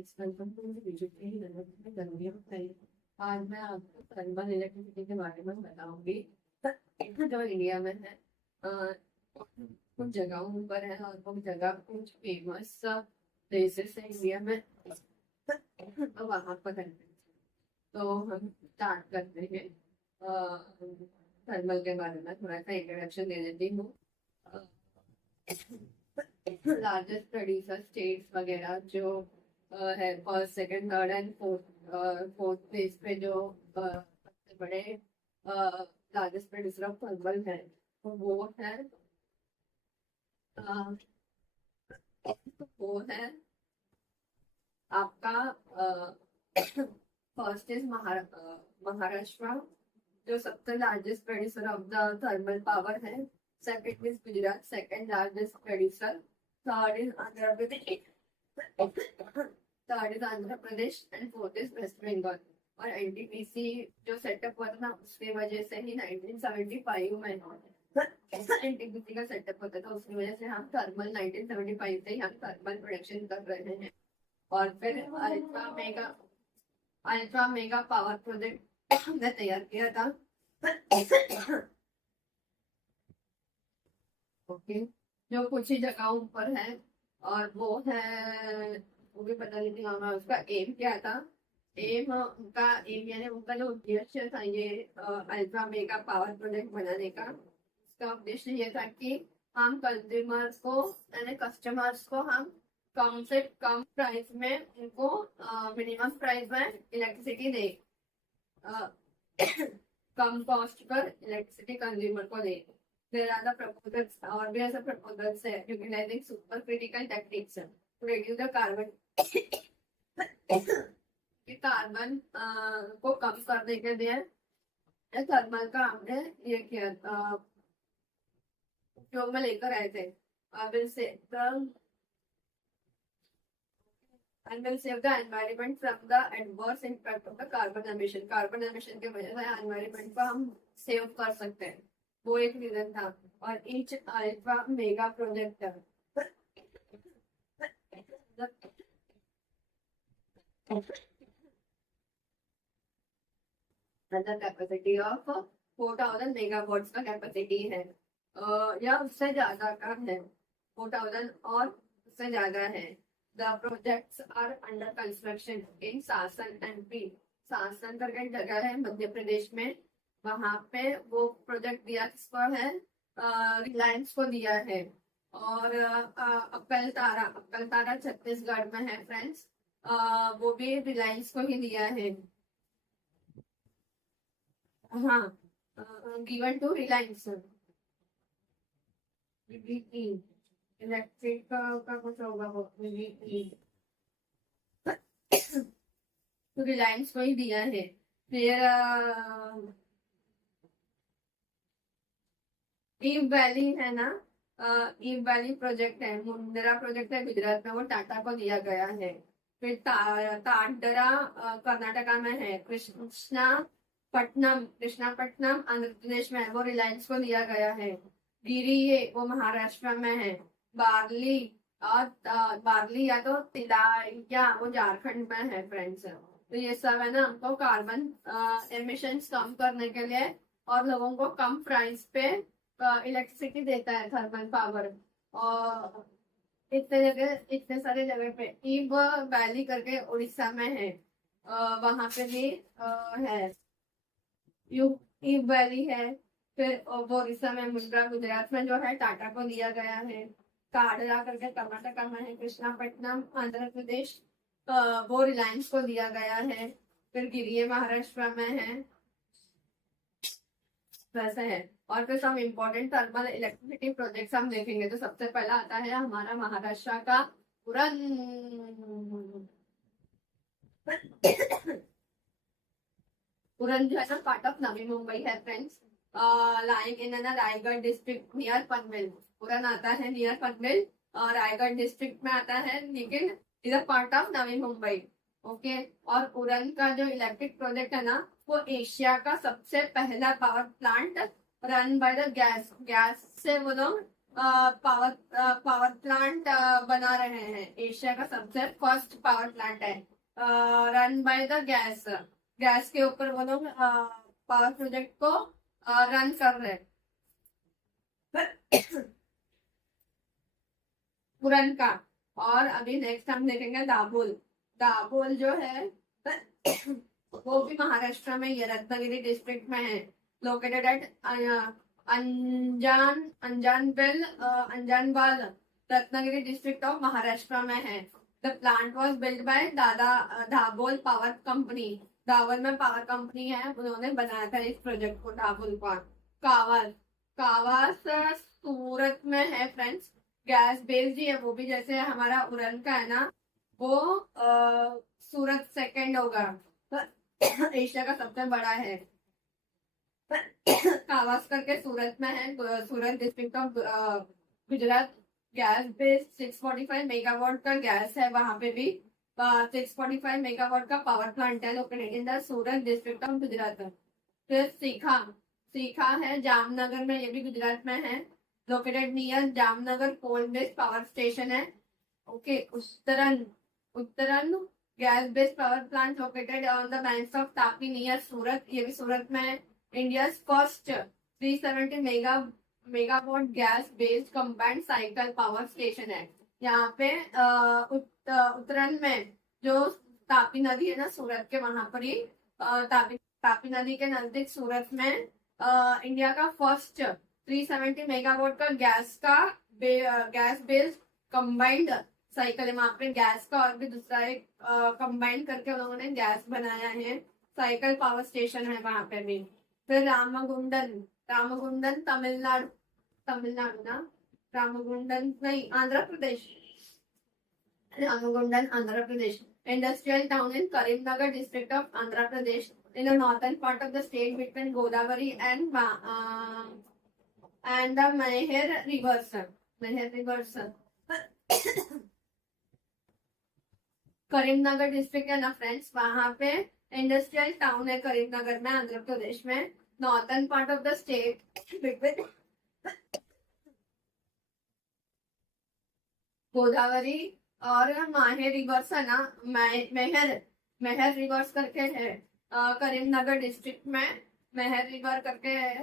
Friends, welcome to digital development जरूरी है। आज मैं आपको थर्मल इलेक्ट्रिसिटी के बारे में बताऊंगी जो इंडिया में है। कुछ जगहों पर है और कुछ जगह कुछ फेमस प्लेसेस है इंडिया में, तो वहाँ पर है। तो हम स्टार्ट करते हैं। थर्मल के बारे में थोड़ा सा इंट्रोडक्शन दे देती हूँ। लार्जेस्ट प्रोड्यूसर स्टेट्स वगैरह जो है, first second third and fourth place पे जो सबसे बड़े लार्जेस्ट प्रोड्यूसर ऑफ थर्मल है, तो अ, वो है आपका फर्स्ट इज महाराष्ट्र, जो सबसे largest producer of the thermal power है। Second is Gujarat, second largest producer. Third is Andhra Pradesh, third is Andhra Pradesh and fourth is West Bengal. और एनटीपीसी जो सेटअप हुआ था ना, उसकी वजह से ही 1975 में एनटीपीसी का सेटअप होता था, उसकी वजह से हम थर्मल 1975 से हम थर्मल प्रोडक्शन कर रहे हैं। और फिर अल्ट्रा मेगा पावर प्रोजेक्ट हमने तैयार किया था। ओके, जो कुछ ही जगहों पर है, और वो है, वो भी पता नहीं था हमें उसका एम क्या था। उनका एम यानी उनका जो उद्देश्य था ये अल्ट्रा मेगा पावर प्रोजेक्ट बनाने का, उसका उद्देश्य ये था कि हम कंज्यूमर्स को यानी कस्टमर्स को हम कम से कम प्राइस में उनको मिनिमम प्राइस में इलेक्ट्रिसिटी दे, कम कॉस्ट पर इलेक्ट्रिसिटी कंज्यूमर को दे। There are the proposals, और भी ऐसे proposals है, utilizing super critical techniques to reduce the carbon carbon को कम करने के लिए थर्मल का हमने ये किया, उपयोग में लेकर आए थे। and will save the environment from the adverse impact of the carbon emission। Carbon emission की वजह से एनवायरमेंट को हम सेव कर सकते हैं, वो एक रीजन था। और each ultra mega project capacity of 4000 megawatts का कैपेसिटी है, या उससे ज्यादा का है, 4000 और उससे ज्यादा है। The projects are under construction in Sasan MP. सासन करके जगह है मध्य प्रदेश में, वहां पे वो प्रोजेक्ट दिया, किसको है, रिलायंस को दिया है। और अक्कल तारा छत्तीसगढ़ में है फ्रेंड्स, वो भी रिलायंस को ही दिया है। हाँ, गिवन टू रिलायंस। इलेक्ट्रिक का कुछ होगा वो, तो रिलायंस को ही दिया है। फिर ईव वैली है ना, ईव वैली प्रोजेक्ट है, मुंद्रा प्रोजेक्ट है गुजरात में, वो टाटा को दिया गया है। फिर तांडरा कर्नाटका में है। कृष्णापट्टनम आंध्र प्रदेश में है, वो रिलायंस को दिया गया है। गिरी ये वो महाराष्ट्र में है। बार्ली या तो तिलाइया वो झारखंड में है फ्रेंड्स। तो ये सब है ना, हमको कार्बन एमिशंस कम करने के लिए और लोगों को कम प्राइस पे इलेक्ट्रिसिटी देता है थर्मल पावर। और इतने सारे जगह पे ईव वैली करके उड़ीसा में है, वहां पे भी है, ईव वैली है। फिर वो उड़ीसा में, मुंद्रा गुजरात में जो है टाटा को दिया गया है। काडरा करके कर्नाटका में है। कृष्णापट्टनम आंध्र प्रदेश, वो रिलायंस को दिया गया है। फिर गिरिये महाराष्ट्र में है, वैसे है। और फिर सब इम्पोर्टेंट थर्मल इलेक्ट्रिसिटी प्रोजेक्ट्स हम देखेंगे, तो सबसे पहला आता है हमारा महाराष्ट्र का उरन। उरन जो है ना, पार्ट ऑफ नवी मुंबई है friends, like in Raigad district near Panvel. Uran आता है नियर पनवेल और रायगढ़ डिस्ट्रिक्ट में आता है, लेकिन इधर part of Navi Mumbai. Okay, और उरन का जो इलेक्ट्रिक प्रोजेक्ट है ना, वो एशिया का सबसे पहला power plant run by the gas से वो लोग पावर पावर प्लांट बना रहे हैं। एशिया का सबसे फर्स्ट पावर प्लांट है, run by the gas. Gas के ऊपर वो लोग पावर प्रोजेक्ट को रन कर रहे हैं। पुरन का। और अभी नेक्स्ट हम देखेंगे दाबोल। दाबोल जो है वो भी महाराष्ट्र में, ये रत्नागिरी डिस्ट्रिक्ट में है। Located at Anjanwel, Ratnagiri district of Maharashtra में है। The plant was build by Dada Dabhol power company. Dabhol में पावर कंपनी है, उन्होंने बनाया था इस प्रोजेक्ट को, दाबोल का। कावास, कावास सूरत में है फ्रेंड्स। गैस बेस्ड ही है वो भी, जैसे हमारा उड़न का है ना, वो सूरत सेकंड होगा, एशिया का सबसे बड़ा है। कावास करके सूरत में है, Surat district of Gujarat. Gas based 645 megawatt का गैस है वहां पे भी। 645 मेगावाट का पावर प्लांट है located in the Surat district of Gujarat. फिर सीखा, सीखा है जामनगर में, ये भी गुजरात में है। Located near Jamnagar coal based power station है। Okay, Uttaran, Uttaran gas based power plant located on the banks of Tapi near Surat, ये भी सूरत में है। India first 370 megawatt gas based combined cycle power station है। यहाँ पे उत्तरायण में जो तापी नदी है ना सूरत के, वहां पर ही तापी नदी के नजदीक सूरत में इंडिया का फर्स्ट 370 मेगावाट का गैस बेस्ड कंबाइंड साइकिल है। वहां पे गैस का और भी दूसरा एक कंबाइंड करके उन्होंने गैस बनाया है, साइकिल पावर स्टेशन है वहां पे भी। फिर रामगुंडन, रामगुंडन तमिलनाडु, तमिलनाडु ना, रामगुंडन नहीं, Andhra Pradesh, Ramagundam Andhra Pradesh. Industrial town in Karimnagar district of Andhra Pradesh, in the northern part of the state between Godavari and the Meher rivers. Meher rivers. Karimnagar district है ना फ्रेंड्स, वहां पे इंडस्ट्रियल टाउन है करीमनगर में, आंध्र प्रदेश में। Northern part of the state between Godavari और माहे रिवर्स है ना, मेहर रिवर्स करके है करीमनगर डिस्ट्रिक्ट में, मेहर रिवर करके है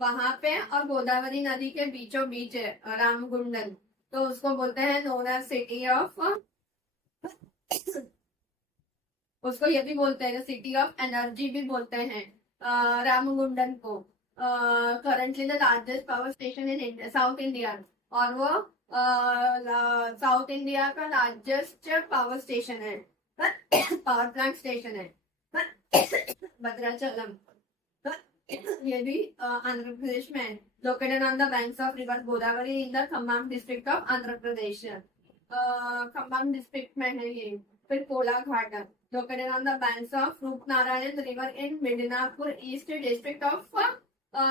वहां पे। और गोदावरी नदी के बीचों बीच है रामगुंडन, तो उसको बोलते हैं नोन एज सिटी ऑफ, उसको ये भी बोलते हैं सिटी ऑफ एनर्जी भी बोलते हैं रामगुंडन को। Currently the largest power station in south India, और वो साउथ इंडिया का लार्जेस्ट पावर स्टेशन है, पावर प्लांट स्टेशन है भद्राचलम। ये भी आंध्र प्रदेश में है। Located on the banks of river Godavari in the Khammam district of Andhra Pradesh, Khammam district में है ये। फिर Kola Ghat, located on the banks of Rupnarayan river in Midnapore east district of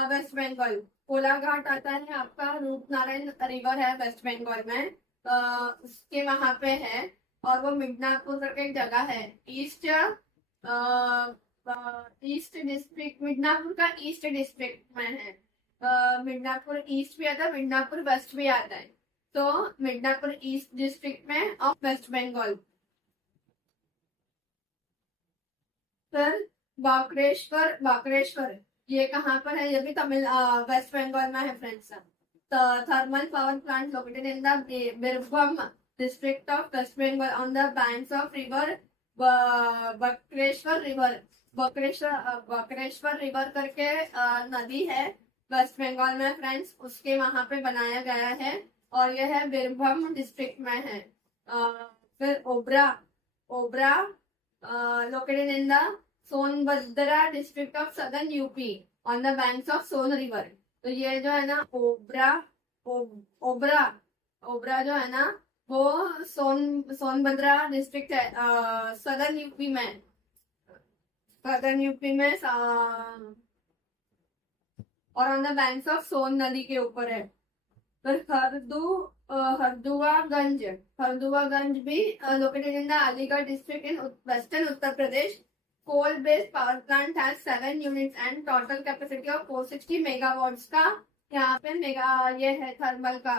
waste Bengal. Kola घाट आता है आपका, रूपनारायण रिवर है वेस्ट बंगाल में, उसके वहां पे है। और वो मिदनापुर करके एक जगह है, ईस्ट डिस्ट्रिक्ट, मिदनापुर का ईस्ट डिस्ट्रिक्ट में है। मिदनापुर ईस्ट भी आता है, मिदनापुर वेस्ट भी आता है, तो मिदनापुर ईस्ट डिस्ट्रिक्ट में ऑफ वेस्ट बंगाल। फिर बाकरेश्वर, बाकरेश्वर ये कहाँ पर है, ये भी तमिल वेस्ट बंगाल में है friends. Thermal power plant located in the Birbhum district of waste Bengal on the banks of river Bakreshwar river. Bakreshwar river करके नदी है वेस्ट बंगाल में फ्रेंड्स, उसके वहां पे बनाया गया है, और यह है बीरभूम डिस्ट्रिक्ट में है। फिर Obra, Obra located in the Sonbhadra district of southern UP on the banks of Son river. तो ये जो है ना ओबरा, ओबरा, ओबरा जो है ना वो सोनभद्रा डिस्ट्रिक्ट है सदर्न यूपी में, सदर्न यूपी में, और on the banks of Son नदी के ऊपर है। फिर हरदुआगंज, हरदुआगंज भी located in the Aligarh district in western Uttar Pradesh. Coal based power plant has 7 units and total capacity of 460 megawatts का यहाँ पे मेगा ये है थर्मल का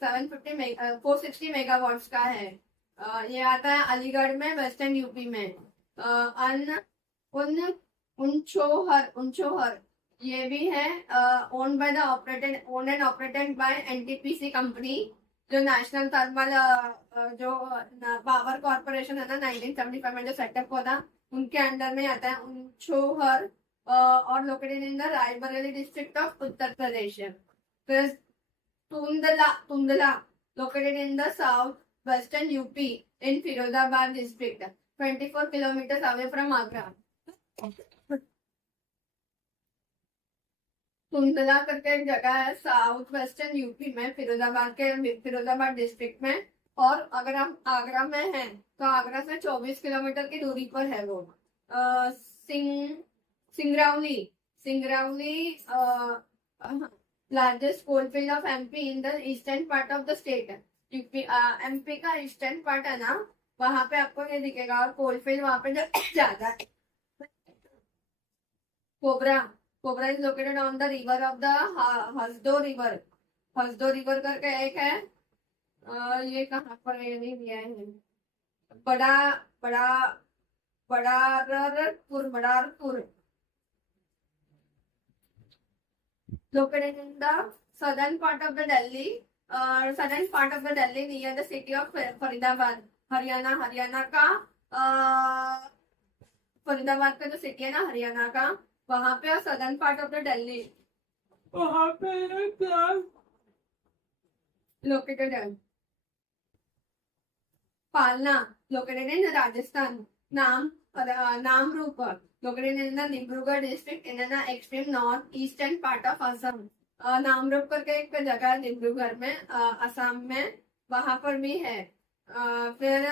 460 मेगावाट्स का है। ये आता है अलीगढ़ में, वेस्टर्न यूपी में। अन उन उनछोहर उनछोहर ये भी है, own and operated by NTPC company, जो नेशनल थर्मल जो पावर कॉर्पोरेशन है ना, 1975 में जो सेटअप हुआ था, उनके अंडर में आता है उनछोहर, और located in the Raebareli district of Uttar Pradesh. फिर Tundla located in the south western UP in Firozabad district, 24 kilometers away from Agra। तुंदला करके एक जगह है साउथ वेस्टर्न यूपी में, फिरोजाबाद डिस्ट्रिक्ट में। और अगर हम आगरा में हैं तो आगरा से 24 किलोमीटर की दूरी पर है वो। Sing Singrauli Singrauli largest coalfield of MP in the eastern part of the state. UP MP का ईस्टर्न पार्ट है ना, वहां पे आपको ये दिखेगा, और कोलफील्ड वहां पे ज्यादा है। Cobra cobra is located on the river of the Hasdeo river करके एक है। ये कहाँ पर है, ये नहीं दिया है। बड़ा बड़ा बड़ारपुर located in the southern part of the Delhi near the city of Faridabad, Haryana का फरीदाबाद का जो सिटी है ना हरियाणा का, वहां पे, और southern part of the Delhi, वहां पे लोकेटेड है। पालना located in Rajasthan. Namrup located in the Dibrugarh district in the extreme north eastern part of Assam. Namrup करके एक जगह है डिब्रूगढ़ में, असम में, वहां पर भी है। फिर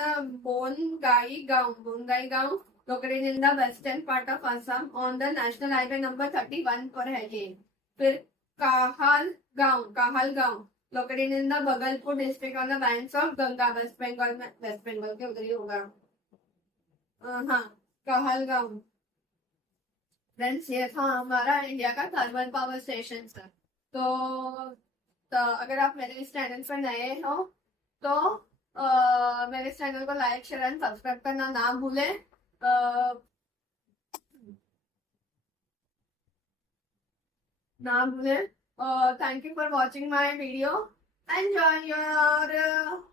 Bongaigaon located in the western part of Assam on the national highway number 31 पर है ये। फिर Kahalgaon located in the Bhagalpur district on the banks of Ganga, West Bengal के उधर ही होगा। हाँ, कहलगांव। फ्रेंड्स, ये था हमारा इंडिया का थर्मल पावर स्टेशन है। तो अगर आप मेरे इस चैनल पर नए हो तो मेरे इस चैनल को लाइक शेयर एंड सब्सक्राइब करना ना भूलें। Thank you for watching my video. Enjoy your